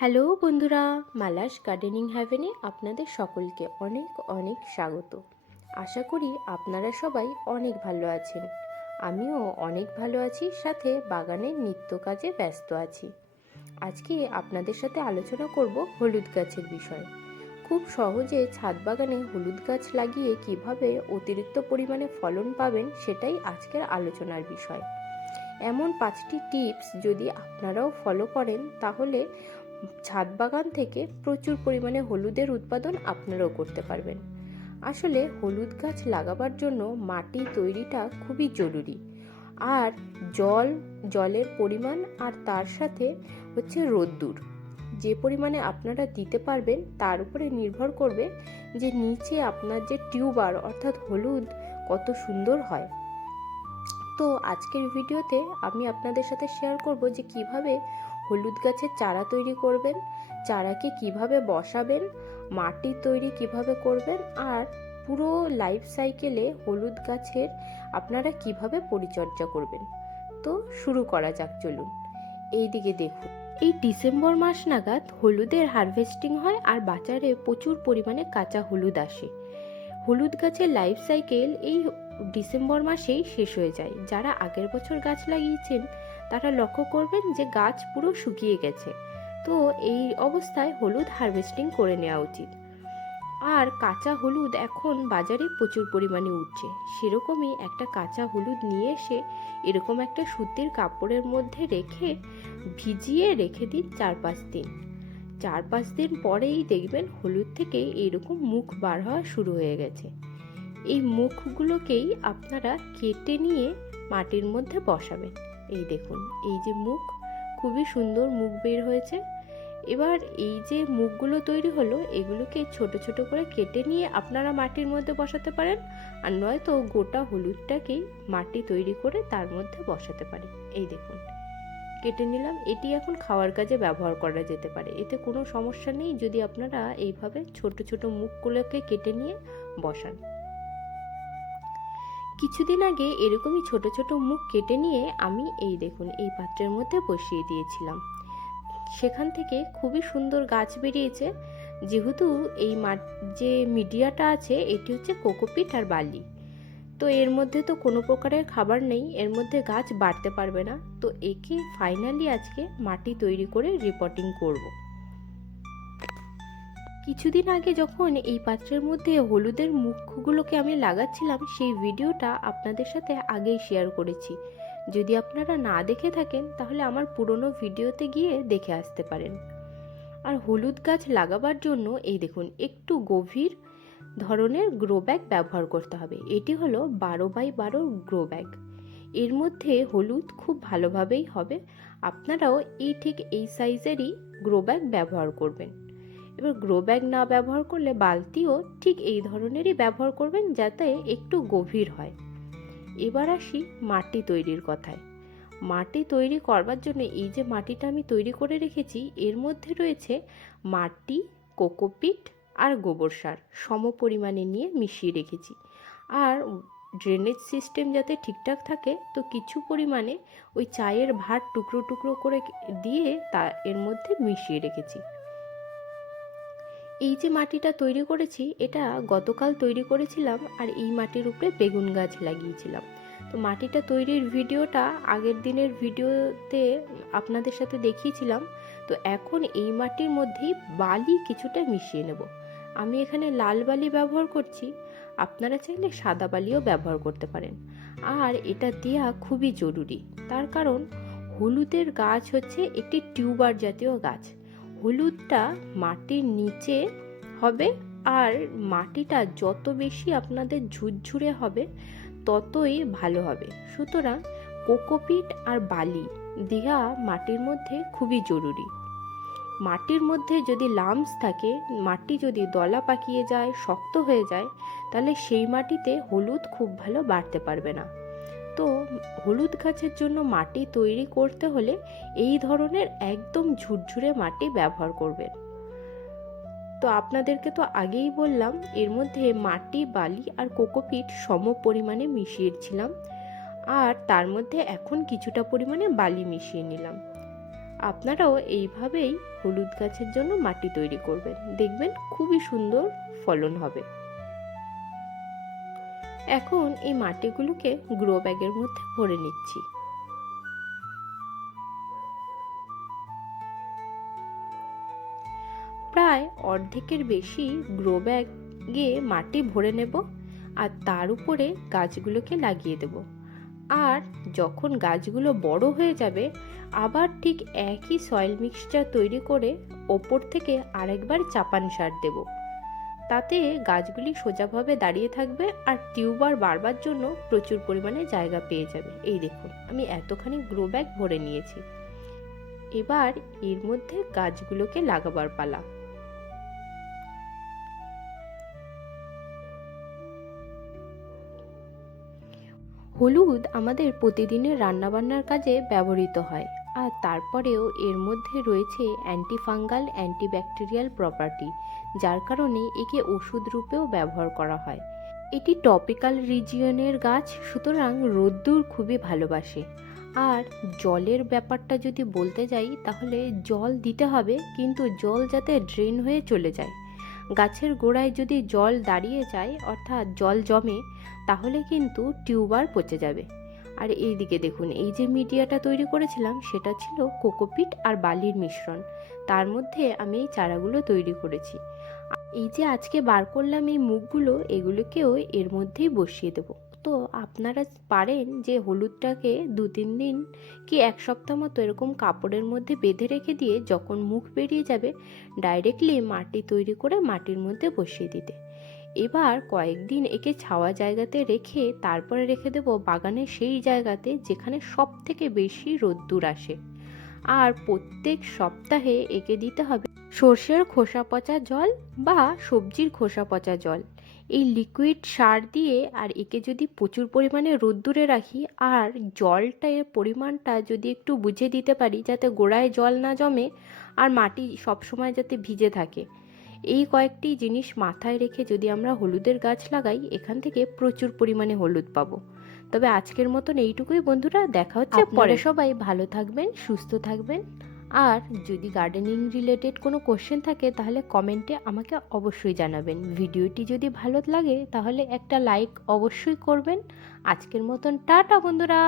Hello বন্ধুরা, Mala's gardening হ্যাভেনে আপনাদের সকলকে অনেক অনেক স্বাগত। আশা করি আপনারা সবাই অনেক ভালো আছেন। আমিও অনেক ভালো আছি, সাথে বাগানের নিত্য কাজে ব্যস্ত আছি। আজকে আপনাদের সাথে আলোচনা করব হলুদ গাছের বিষয়। খুব সহজে ছাদ বাগানে হলুদ গাছ লাগিয়ে কিভাবে অতিরিক্ত পরিমাণে ফলন পাবেন, সেটাই আজকের আলোচনার বিষয়। এমন 5টি টিপস যদি আপনারাও ফলো করেন, তাহলে ছাদ বাগান থেকে প্রচুর পরিমাণে হলুদের উৎপাদন আপনারাও করতে পারবেন। আসলে হলুদ গাছ লাগাবার জন্য মাটি তৈরিটা খুবই জরুরি, আর জলের পরিমাণ আর তার সাথে হচ্ছে রোদ্দুর যে পরিমাণে আপনারা দিতে পারবেন তার উপরে নির্ভর করবে যে নিচে আপনার যে টিউবার অর্থাৎ হলুদ কত সুন্দর হয়। তো আজকের ভিডিওতে আমি আপনাদের সাথে শেয়ার করব যে কিভাবে হলুদ গাছের চারা তৈরি করবেন, চারাকে কিভাবে বসাবেন, মাটি তৈরি কিভাবে করবেন, আর পুরো লাইফ সাইকেলে হলুদ গাছের আপনারা কিভাবে পরিচর্যা করবেন। তো শুরু করা যাক, চলুন। এই দিকে দেখুন, এই ডিসেম্বর মাস নাগাদ হলুদের হারভেস্টিং হয় আর বাজারে প্রচুর পরিমাণে কাঁচা হলুদ আসে। হলুদ গাছের লাইফ সাইকেল এই ডিসেম্বর মাসেই শেষ হয়ে যায়। যারা আগের বছর গাছ লাগিয়েছেন তারা লক্ষ্য করবেন যে গাছ পুরো শুকিয়ে গেছে। তো এই অবস্থায় হলুদ হারভেস্টিং করে নেওয়া উচিত। আর কাঁচা হলুদ এখন বাজারে প্রচুর পরিমাণে উঠছে। সেরকমই একটা কাঁচা হলুদ নিয়ে এসে এরকম একটা সুতির কাপড়ের মধ্যে রেখে ভিজিয়ে রেখে দিন 4-5 দিন। 4-5 দিন পরেই দেখবেন হলুদ থেকে এইরকম মুখ বার হওয়া শুরু হয়ে গেছে। এই মুখগুলোকেই আপনারা কেটে নিয়ে মাটির মধ্যে বসাবেন। এই দেখুন, এই যে মুখ, খুবই সুন্দর মুখ বের হয়েছে। এবার এই যে মুখগুলো তৈরি হলো, এগুলোকে ছোট ছোট করে কেটে নিয়ে আপনারা মাটির মধ্যে বসাতে পারেন, আর নয়তো গোটা হলুদটাকেই মাটি তৈরি করে তার মধ্যে বসাতে পারেন। এই দেখুন, কেটে নিলাম। এটি এখন খাওয়ার কাজে ব্যবহার করা যেতে পারে, এতে কোনো সমস্যা নেই যদি আপনারা এইভাবে ছোট ছোট মুখগুলোকে কেটে নিয়ে বসান। কিছুদিন আগে এরকমই ছোট ছোট মুখ কেটে নিয়ে আমি এই দেখুন এই পাত্রের মধ্যে বসিয়ে দিয়েছিলাম। সেখান থেকে খুবই সুন্দর গাছ বেরিয়েছে। যেহেতু এই যে মিডিয়াটা আছে এটি হচ্ছে কোকোপিট আর বালি, তো এর মধ্যে তো কোনো প্রকারের খাবার নেই, এর মধ্যে গাছ বাড়তে পারবে না। তো একে ফাইনালি আজকে মাটি তৈরি করে রিপোর্টিং করব। কিছুদিন আগে যখন এই পাত্রের মধ্যে হলুদের মুখগুলোকে আমি লাগাচ্ছিলাম, সেই ভিডিওটা আপনাদের সাথে আগেই শেয়ার করেছি। যদি আপনারা না দেখে থাকেন তাহলে আমার পুরনো ভিডিওতে গিয়ে দেখে আসতে পারেন। আর হলুদ গাছ লাগাবার জন্য এই দেখুন একটু গভীর ধরনের গ্রো ব্যাগ ব্যবহার করতে হবে। এটি হলো 12x12 গ্রো ব্যাগ। এর মধ্যে হলুদ খুব ভালোভাবেই হবে। আপনারাও ঠিক এই সাইজেরই গ্রো ব্যাগ ব্যবহার করবেন। এবার গ্রো ব্যাগ না ব্যবহার করলে বালতিও ঠিক এই ধরনেরই ব্যবহার করবেন, যাতে একটু গভীর হয়। এবার আসি মাটি তৈরির কথায়। মাটি তৈরি করবার জন্য এই যে মাটিটা আমি তৈরি করে রেখেছি, এর মধ্যে রয়েছে মাটি, কোকোপিট আর গোবর সার সম পরিমাণে নিয়ে মিশিয়ে রেখেছি। আর ড্রেনেজ সিস্টেম যাতে ঠিকঠাক থাকে, তো কিছু পরিমাণে ওই চায়ের ভাত টুকরো টুকরো করে দিয়ে তা এর মধ্যে মিশিয়ে রেখেছি। এই যে মাটিটা তৈরি করেছি, এটা গতকাল তৈরি করেছিলাম, আর এই মাটির উপরে বেগুন গাছ লাগিয়েছিলাম। তো মাটিটা তৈরির ভিডিওটা আগের দিনের ভিডিওতে আপনাদের সাথে দেখিয়েছিলাম। তো এখন এই মাটির মধ্যেই বালি কিছুটা মিশিয়ে নেব। আমি এখানে লাল বালি ব্যবহার করছি, আপনারা চাইলে সাদা বালিও ব্যবহার করতে পারেন। আর এটা দেওয়া খুবই জরুরি, তার কারণ হলুদের গাছ হচ্ছে একটি টিউবার জাতীয় গাছ। হলুদটা মাটির নিচে হবে, আর মাটিটা যত বেশি আপনাদের ঝুরঝুরে হবে ততই ভালো হবে। সুতরাং কোকোপিট আর বালি দেওয়া মাটির মধ্যে খুবই জরুরি। মাটির মধ্যে যদি লাম্পস থাকে, মাটি যদি দলা পাকিয়ে যায়, শক্ত হয়ে যায়, তাহলে সেই মাটিতে হলুদ খুব ভালো বাড়তে পারবে না। তো হলুদ গাছের জন্য মাটি তৈরি করতে হলে এই ধরনের একদম ঝুরঝুরে মাটি ব্যবহার করবেন। তো আপনাদেরকে তো আগেই বললাম, এর মধ্যে মাটি, বালি আর কোকোপিট সম পরিমাণে মিশিয়েছিলাম, আর তার মধ্যে এখন কিছুটা পরিমাণে বালি মিশিয়ে নিলাম। আপনারাও এইভাবেই হলুদ গাছের জন্য মাটি তৈরি করবেন, দেখবেন খুবই সুন্দর ফলন হবে। এখন এই মাটিগুলোকে গ্রো ব্যাগের মধ্যে ভরে নিচ্ছি। প্রায় অর্ধেকের বেশি গ্রো ব্যাগে মাটি ভরে নেব আর তার উপরে গাছগুলোকে লাগিয়ে দেব। আর যখন গাছগুলো বড় হয়ে যাবে আবার ঠিক একই সয়েল মিক্সচার তৈরি করে ওপর থেকে আরেকবার চাপান সার দেব। তাতে গাছগুলি সোজাভাবে দাঁড়িয়ে থাকবে আর টিউবার বাড়বার জন্য প্রচুর পরিমাণে জায়গা পেয়ে যাবে। এই দেখুন আমি এতখানি গ্রো ব্যাগ ভরে নিয়েছি। এবার এর মধ্যে গাছগুলোকে লাগাবার পালা। হলুদ আমাদের প্রতিদিনের রান্নাবান্নার কাজে ব্যবহৃত হয়, আর তারপরেও এর মধ্যে রয়েছে অ্যান্টিফাঙ্গাল অ্যান্টিব্যাকটেরিয়াল প্রপার্টি, যার কারণে একে ওষুধ রূপেও ব্যবহার করা হয়। এটি টপিক্যাল রিজিয়নের গাছ, সুতরাং রোদ্দুর খুবই ভালোবাসে। আর জলের ব্যাপারটা যদি বলতে যাই তাহলে জল দিতে হবে, কিন্তু জল যাতে ড্রেন হয়ে চলে যায়। গাছের গোড়ায় যদি জল দাঁড়িয়ে যায় অর্থাৎ জল জমে, তাহলে কিন্তু টিউবার পচে যাবে। আর এই দিকে দেখুন, এই যে মিডিয়াটা তৈরি করেছিলাম সেটা ছিল কোকোপিট আর বালির মিশ্রণ, তার মধ্যে আমি এই চারাগুলো তৈরি করেছি। এই যে আজকে বার করলাম এই মুখগুলো, এগুলোকেও এর মধ্যেই বসিয়ে দেবো। তো আপনারা পারেন যে হলুদটাকে 2-3 দিন কি 1 সপ্তাহ মতো এরকম কাপড়ের মধ্যে বেঁধে রেখে দিয়ে যখন মুখ বেরিয়ে যাবে ডাইরেক্টলি মাটি তৈরি করে মাটির মধ্যে বসিয়ে দিতে। এবার কয়েকদিন একে ছাওয়া জায়গাতে রেখে তারপরে রেখে দেবো বাগানের সেই জায়গাতে যেখানে সব থেকে বেশি রোদ্দুর আসে। আর প্রত্যেক সপ্তাহে একে দিতে হবে সর্ষের খোসা পচা জল বা সবজির খোসা পচা জল, এই লিকুইড সার দিয়ে। আর একে যদি প্রচুর পরিমাণে রোদ্দুরে রাখি আর জলটার পরিমাণটা যদি একটু বুঝে দিতে পারি যাতে গোড়ায় জল না জমে আর মাটি সবসময় যাতে ভিজে থাকে, এই কয়েকটি জিনিস মাথায় রেখে যদি আমরা হলুদের গাছ লাগাই এখান থেকে প্রচুর পরিমাণে হলুদ পাবো। তবে আজকের মতন এইটুকুই বন্ধুরা, দেখা হচ্ছে পরে। সবাই ভালো থাকবেন, সুস্থ থাকবেন। আর যদি গার্ডেনিং রিলেটেড কোনো কোশ্চেন থাকে তাহলে কমেন্টে আমাকে অবশ্যই জানাবেন। ভিডিওটি যদি ভালো লাগে তাহলে একটা লাইক অবশ্যই করবেন। আজকের মতন টাটা বন্ধুরা।